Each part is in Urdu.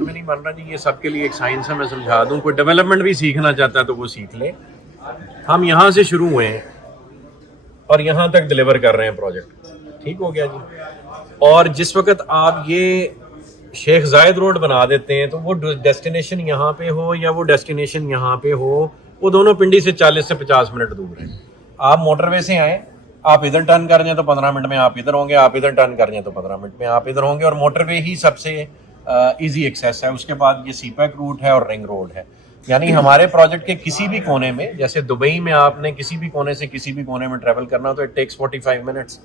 ڈیولپمنٹ میں نہیں بن رہا جی, یہ سب کے لیے ایک سائنس ہے, میں سمجھا دوں. کوئی ڈیولپمنٹ بھی سیکھنا چاہتا ہے تو وہ سیکھ لے. ہم یہاں سے شروع ہوئے ہیں اور یہاں تک ڈلیور کر رہے ہیں پروجیکٹ, ٹھیک ہو گیا جی. اور جس وقت آپ یہ شیخ زائد روڈ بنا دیتے ہیں تو وہ ڈیسٹینیشن یہاں پہ ہو یا وہ ڈیسٹینیشن یہاں پہ ہو, وہ دونوں پنڈی سے 40 سے 50 منٹ دور ہیں. آپ موٹر وے سے آئیں, آپ ادھر ٹرن کر جائیں تو 15 منٹ میں آپ ادھر ہوں گے, آپ ادھر ٹرن کر جائیں تو 15 منٹ میں آپ ادھر ہوں گے. اور موٹر وے ہی سب سے ایزی ایکسیس ہے. اس کے بعد یہ سی پیک روٹ ہے اور رنگ روڈ ہے. یعنی ہمارے پروجیکٹ کے کسی بھی کونے میں, جیسے دبئی میں آپ نے کسی بھی کونے سے کسی بھی کونے میں ٹریول کرنا ہو تو اٹ ٹیکس 45 منٹس.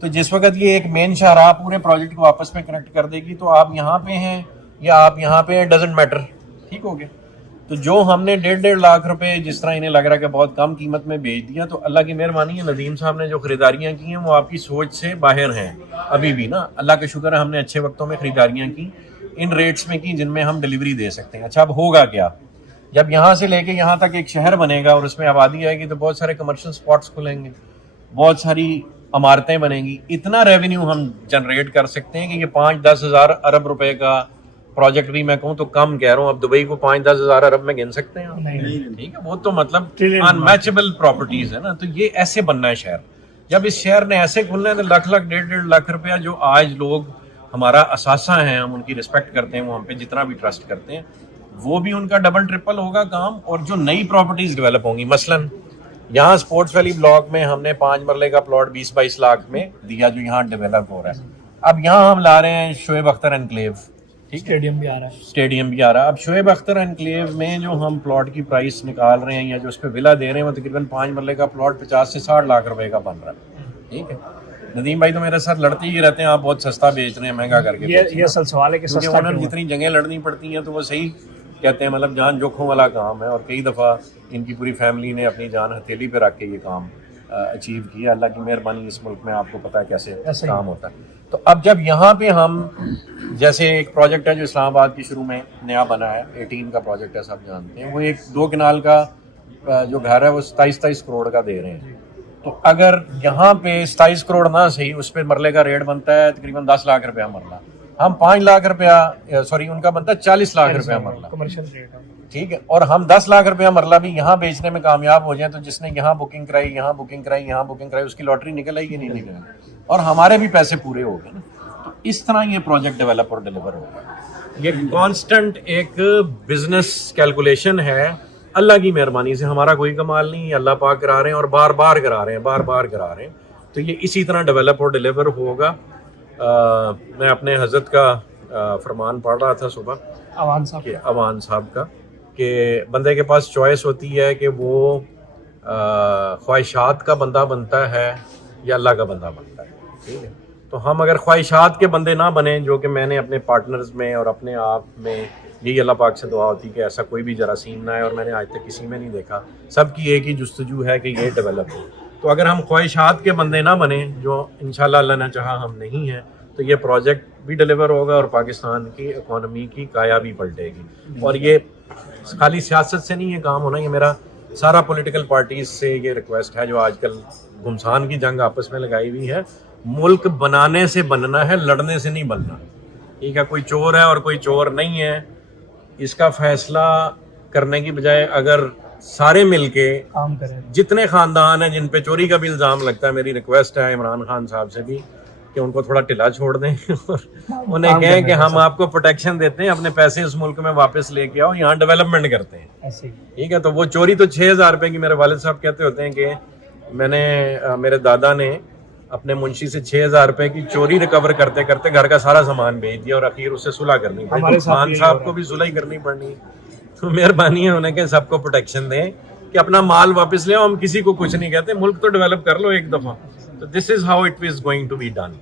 تو جس وقت یہ ایک مین شاہراہ پورے پروجیکٹ کو آپس میں کنیکٹ کر دے گی تو آپ یہاں پہ ہیں یا آپ یہاں پہ ہیں, ڈزنٹ میٹر, ٹھیک ہو گیا. تو جو ہم نے 1.5 لاکھ روپے جس طرح انہیں لگ رہا ہے کہ بہت کم قیمت میں بیچ دیا, تو اللہ کی مہربانی ہے, ندیم صاحب نے جو خریداریاں کی ہیں وہ آپ کی سوچ سے باہر ہیں ابھی بھی نا. اللہ کا شکر ہے ہم نے اچھے وقتوں میں خریداریاں کی, ان ریٹس میں کی جن میں ہم ڈلیوری دے سکتے ہیں. اچھا اب ہوگا کیا, جب یہاں سے لے کے یہاں تک ایک شہر بنے گا اور اس میں آبادی آئے گی تو بہت سارے کمرشل سپاٹس کھلیں گے, بہت ساری عمارتیں بنیں گی. اتنا ریونیو ہم جنریٹ کر سکتے ہیں کہ یہ 5-10 ہزار ارب روپے کا پروجیکٹ بھی میں کہوں تو کم کہہ رہا ہوں. اب دبئی کو 5-10 ہزار ارب میں گن سکتے ہیں, ٹھیک ہے, وہ تو مطلب انمیچبل پراپرٹیز ہے نا. تو یہ ایسے بننا ہے شہر. جب اس شہر نے ایسے کھلنا ہے تو لاکھ 1.5 لاکھ روپیہ جو آج لوگ ہمارا اثاثہ ہیں, ہم ان کی رسپیکٹ کرتے ہیں, وہ ہم پہ جتنا بھی ٹرسٹ کرتے ہیں, وہ بھی ان کا ڈبل ٹرپل ہوگا کام. اور جو نئی پراپرٹیز ڈیولپ ہوں گی, مثلاً یہاں اسپورٹس ویلی بلاک میں ہم نے 5 مرلے کا پلاٹ 20-22 لاکھ میں دیا جو یہاں ڈیولپ ہو رہا ہے. اب یہاں ہم لا رہے ہیں شعیب اختر انکلیو, ٹھیک, اسٹیڈیم بھی آ رہا ہے. اب شعیب اختر انکلیو میں جو ہم پلاٹ کی پرائس نکال رہے ہیں یا جو اس پہ ولا دے رہے ہیں وہ تقریباً 5 مرلے کا پلاٹ 50 سے 60 لاکھ روپے کا بن رہا ہے, ٹھیک ہے. ندیم بھائی تو میرے ساتھ لڑتے ہی رہتے ہیں, آپ بہت سستا بیچ رہے ہیں, مہنگا کر کے. یہ اصل سوال ہے کہ سستا انہوں نے جتنی جگہیں لڑنی پڑتی ہیں تو وہ صحیح کہتے ہیں, مطلب جان جوکھوں والا کام ہے. اور کئی دفعہ ان کی پوری فیملی نے اپنی جان ہتھیلی پہ رکھ کے یہ کام اچیو کیا. اللہ کی مہربانی, اس ملک میں آپ کو پتہ ہے کیسے کام ہوتا ہے. تو اب جب یہاں پہ ہم, جیسے ایک پروجیکٹ ہے جو اسلام آباد کی شروع میں نیا بنا ہے, 18 کا پروجیکٹ ہے, سب جانتے ہیں, وہ ایک 2 کنال کا جو گھر ہے وہ 27 کروڑ کا دے رہے ہیں. تو اگر یہاں پہ 27 کروڑ نہ صحیح, اس پہ مرلے کا ریٹ بنتا ہے تقریباً 10 لاکھ روپیہ مرلہ. ہم 5 لاکھ روپیہ سوری ان کا بنتا ہے 40 لاکھ روپیہ مرلہ, کمرشل ریٹ, ٹھیک ہے. اور ہم 10 لاکھ روپیہ مرلہ بھی یہاں بیچنے میں کامیاب ہو جائیں تو جس نے یہاں بکنگ کرائی, یہاں بکنگ کرائی, یہاں بکنگ کرائی, اس کی لاٹری نکل آئی کہ نہیں نکل آئی, اور ہمارے بھی پیسے پورے ہو گئے نا. تو اس طرح یہ پروجیکٹ ڈیولپ اور ڈیلیور ہوگا. یہ کانسٹنٹ ایک بزنس کیلکولیشن ہے. اللہ کی مہربانی سے ہمارا کوئی کمال نہیں, اللہ پاک کرا رہے ہیں اور بار بار کرا رہے ہیں. تو یہ اسی طرح ڈیولپ اور ڈیلیور ہوگا. میں اپنے حضرت کا فرمان پڑھ رہا تھا صبح, عوان صاحب کا, کہ بندے کے پاس چوائس ہوتی ہے کہ وہ خواہشات کا بندہ بنتا ہے یا اللہ کا بندہ بنتا ہے, ٹھیک ہے. تو ہم اگر خواہشات کے بندے نہ بنیں, جو کہ میں نے اپنے پارٹنرز میں اور اپنے آپ میں, یہی اللہ پاک سے دعا ہوتی کہ ایسا کوئی بھی جراثیم نہ ہے, اور میں نے آج تک کسی میں نہیں دیکھا, سب کی ایک ہی جستجو ہے کہ یہ ڈیولپ ہو. تو اگر ہم خواہشات کے بندے نہ بنیں, جو انشاءاللہ اللہ نے چاہا ہم نہیں ہیں, تو یہ پروجیکٹ بھی ڈیلیور ہوگا اور پاکستان کی اکانومی کی کایا بھی پلٹے گی. اور یہ خالی سیاست سے نہیں یہ کام ہونا, یہ میرا سارا پولیٹیکل پارٹیز سے یہ ریکویسٹ ہے جو آج کل گھمسان کی جنگ آپس میں لگائی ہوئی ہے. ملک بنانے سے بننا ہے, لڑنے سے نہیں بننا, ٹھیک ہے. کوئی چور ہے اور کوئی چور نہیں ہے, اس کا فیصلہ کرنے کی بجائے اگر سارے مل کے کام کریں, جتنے خاندان ہیں جن پہ چوری کا بھی الزام لگتا ہے, میری ریکویسٹ ہے عمران خان صاحب سے بھی کہ ان کو تھوڑا ٹھلا چھوڑ دیں اور انہیں کہیں کہ ہم آپ کو پروٹیکشن دیتے ہیں, اپنے پیسے اس ملک میں واپس لے کے آؤ, یہاں ڈیولپمنٹ کرتے ہیں, ٹھیک ہے. تو وہ چوری تو 6,000 روپے کی, میرے والد صاحب کہتے ہوتے ہیں کہ میرے دادا نے اپنے منشی سے 6,000 روپے کی چوری ریکور کرتے کرتے گھر کا سارا سامان بیچ دیا اور اخیر اس سے صلح کرنی پڑی. خان صاحب کو بھی صلح ہی کرنی پڑنی. تو مہربانی ہے انہیں کہ سب کو پروٹیکشن دیں کہ اپنا مال واپس لے آؤ. ہم کسی کو کچھ نہیں کہتے, ملک تو ڈیولپ کر لو ایک دفعہ. تو this is how it is going to be done.